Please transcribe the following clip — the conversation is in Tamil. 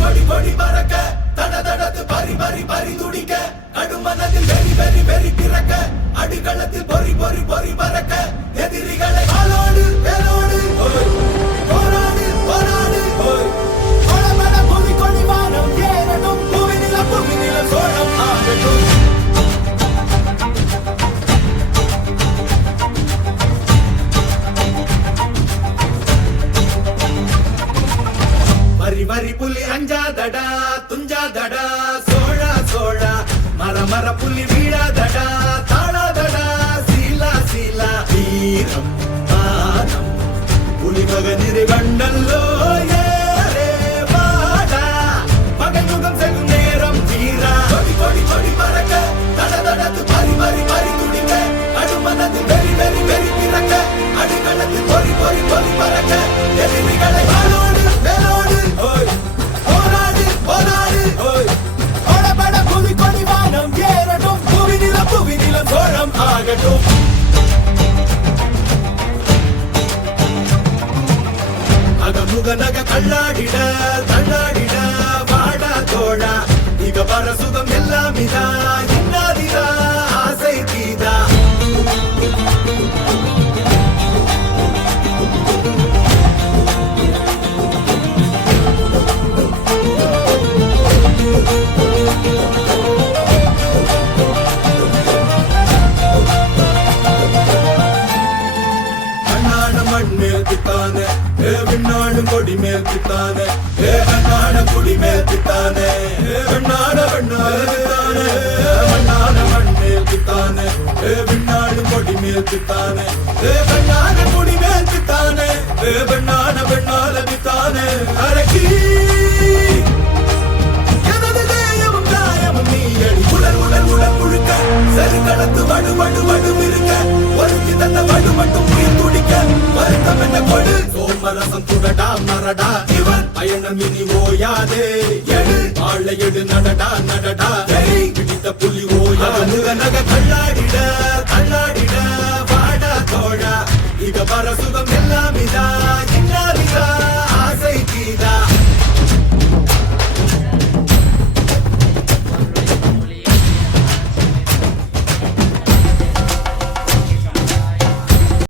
கொடி கொடி பறக்க. தட தடத்து பறி பறி பறி துடிக்க. கடுமனதில் வெறி வெறி வெறி திறக்க. அடிகளத்தில் பொறி பொறி பொறி புலி அஞ்சாதடா துஞ்சாதடா சோழா சோழா. மர மர புலி வீழாதடா தாழாதடா. சீலா சீலா வீரம் மானம் புலி மகனிரை வண்டல்லோ ஏறே வெறி வெறி வெறி பிறக்க. அடிகளத்து பொறி பொறி பொறி பறக்க. எதிரிகளை நில ஆகட்டும். அகமுக நக கண்ணாடிட தள்ளாடிட வாடா தோழா. இக வர சுகம் எல்லாம் மண் மேல் பித்தானே ஏ கொடி மேல் பித்தானே ஏ கொடி குடி மேல் பித்தானே ஏ வெண்ணாட வெண்ணாடு பித்தானே மண்ணாட மண் மேல் பித்தானே ஏ கொடி மேல் பித்தானே ஏ கொடி குடி மேல் பித்தானே ஏ வெண்ணாட வெண்ணாட பித்தானே அரக்கி ஓயாது. எழு ஆளை எழு நடடா நடடா. பிடித்த புலி ஓயாது. நக கல்லாடிட கல்லாடிட வாடா தோழா. இத வர சுகம் எல்லாம் இதா எல்லா